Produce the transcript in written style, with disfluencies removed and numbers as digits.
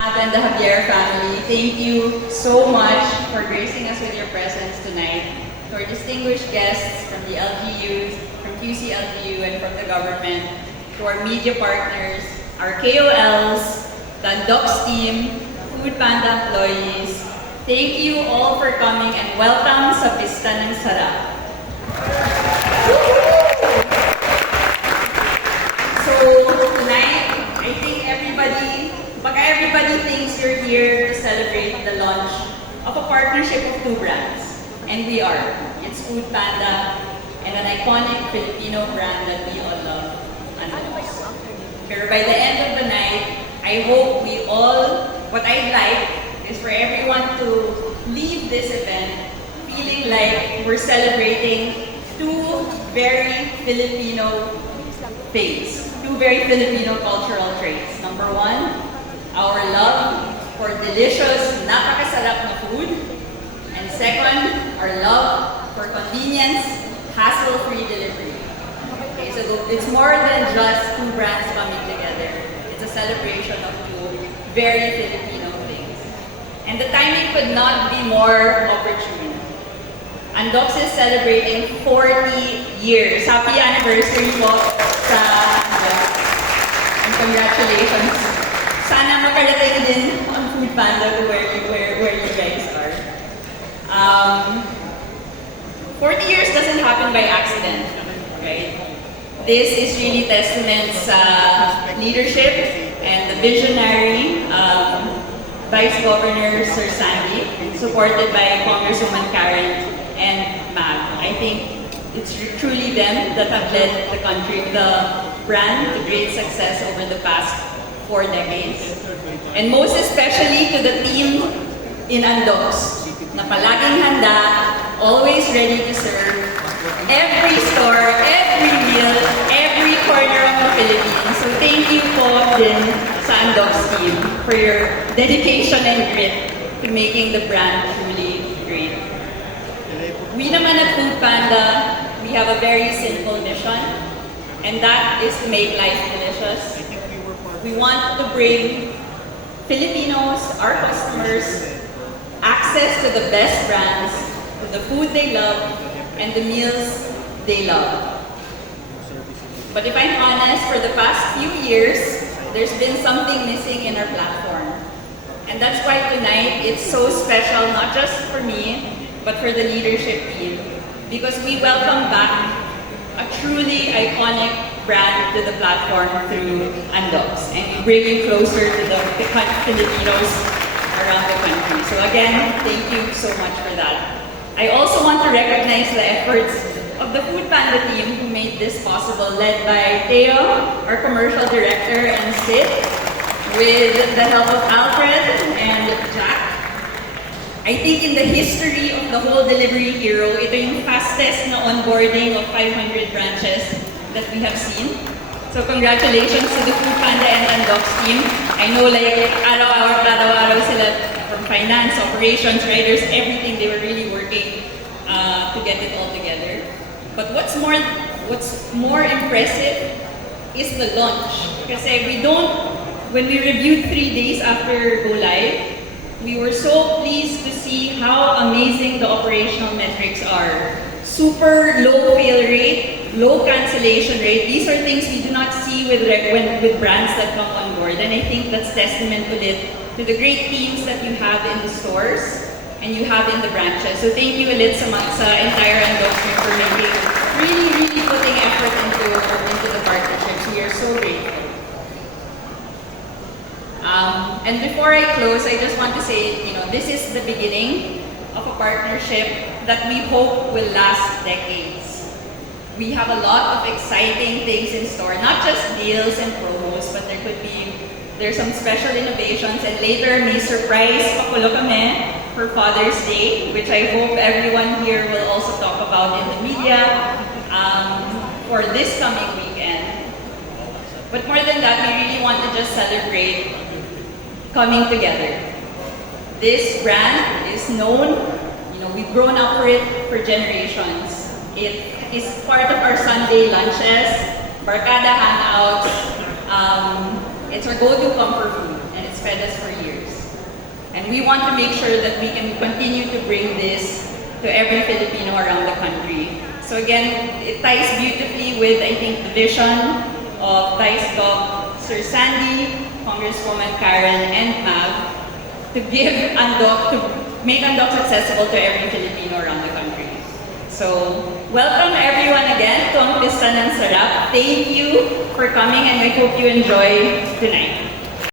And the Javier family, thank you so much for gracing us with your presence tonight. To our distinguished guests from the LGUs, from QC-LGU, and from the government, to our media partners, our KOLs, the Undocs team, Food Panda employees, thank you all for coming and welcome sa Pista ng Sarap. So tonight, I think everybody thinks you're here to celebrate the launch of a partnership of two brands. And we are. It's Food Panda and an iconic Filipino brand that we all love, Undocs. Pero by the end of the night, I hope what I'd like is for everyone to leave this event feeling like we're celebrating two very Filipino things, two very Filipino cultural traits. Number one, our love for delicious, napakasarap na food. And second, our love for convenience, hassle-free delivery. Okay, so it's more than just two brands coming together. It's a celebration of two very Filipino things. And the timing could not be more opportune. Undocs is celebrating 40 years. Happy anniversary po sa Undocs. And congratulations. Sana makarating din ang Food Panda to where you guys are. 40 years doesn't happen by accident, right? This is really testament sa leadership and the visionary Vice Governor Sir Sandy, supported by Congresswoman Karen and Mag. I think it's truly them that have led the country, the brand, to great success over the past 4 decades. And most especially to the team in Undocs, na palaging handa, always ready to serve every store, every meal, every corner of the Philippines. So thank you po din sa Undocs team for your dedication and grit to making the brand truly great. We naman at Food Panda, we have a very simple mission, and that is to make life delicious. We want to bring Filipinos, our customers, access to the best brands, to the food they love, and the meals they love. But if I'm honest, for the past few years, there's been something missing in our platform. And that's why tonight it's so special, not just for me, but for the leadership team. Because we welcome back a truly iconic brand to the platform through Undocs, and we bring you closer to the Filipinos around the country. So again, thank you so much for that. I also want to recognize the efforts of the Food Panda team who made this possible, led by Teo, our commercial director, and Sid, with the help of Alfred and Jack. I think in the history of the whole Delivery Hero, ito yung fastest na onboarding of 500 branches that we have seen. So congratulations to the Food Panda and Undocs team. I know like araw-araw sila from finance, operations, riders, everything, they were really working to get it all together. But what's more impressive is the launch. Kasi when we reviewed 3 days after go live, we were so pleased to see how amazing the operational metrics are. Super low fail rate, low cancellation rate. These are things we do not see with brands that come on board. And I think that's testament to the great teams that you have in the stores and you have in the branches. So thank you ulit sa entire Undocs team for really putting effort into the partnerships. We are so grateful. And before I close, I just want to say, this is the beginning of a partnership that we hope will last decades. We have a lot of exciting things in store, not just deals and promos, but there's some special innovations, and later may surprise pakulo kami for Father's Day, which I hope everyone here will also talk about in the media for this coming weekend. But more than that, we really want to just celebrate coming together. This brand is known, we've grown up for it for generations. It is part of our Sunday lunches, barkada hangouts. It's our go-to comfort food, and it's it's fed us for years. And we want to make sure that we can continue to bring this to every Filipino around the country. So again, it ties beautifully with, I think, the vision of Thais Doc, Sir Sandy, Congresswoman Karen, and Mav, to give Undoc, to make Undocs accessible to every Filipino around the country. So, welcome everyone again to Ang Pista ng Sarap. Thank you for coming and I hope you enjoy tonight.